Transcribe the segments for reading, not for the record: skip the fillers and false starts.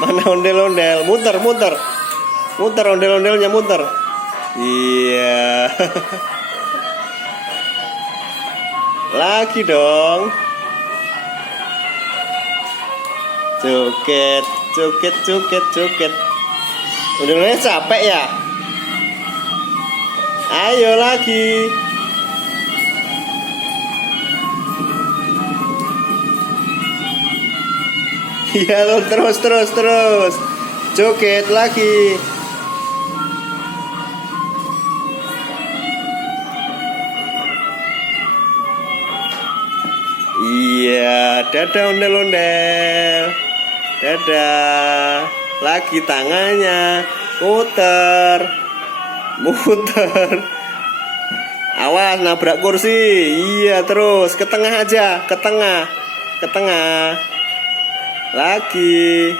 Mana ondel-ondel? Muter, muter. Muter ondel-ondelnya muter. Iya. Lagi dong. Joget, joget, joget, joget. Ondel-ondelnya capek ya? Ayo lagi. Iya, terus. Joget lagi. Iya, dadah ondel-ondel. Dadah. Lagi tangannya. Muter. Awas nabrak kursi. Iya, terus ke tengah aja, ke tengah. Lagi.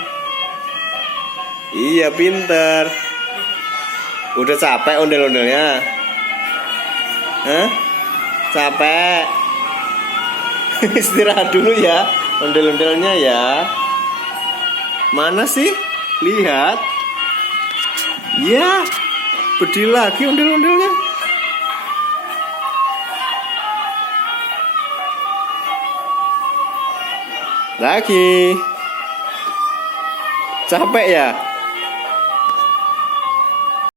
Iya, pinter. Udah capek ondel-ondelnya? Hah? Capek? Istirahat dulu ya ondel-ondelnya ya. Mana sih? Lihat. Ya, berdiri lagi ondel-ondelnya. Lagi. Capek ya?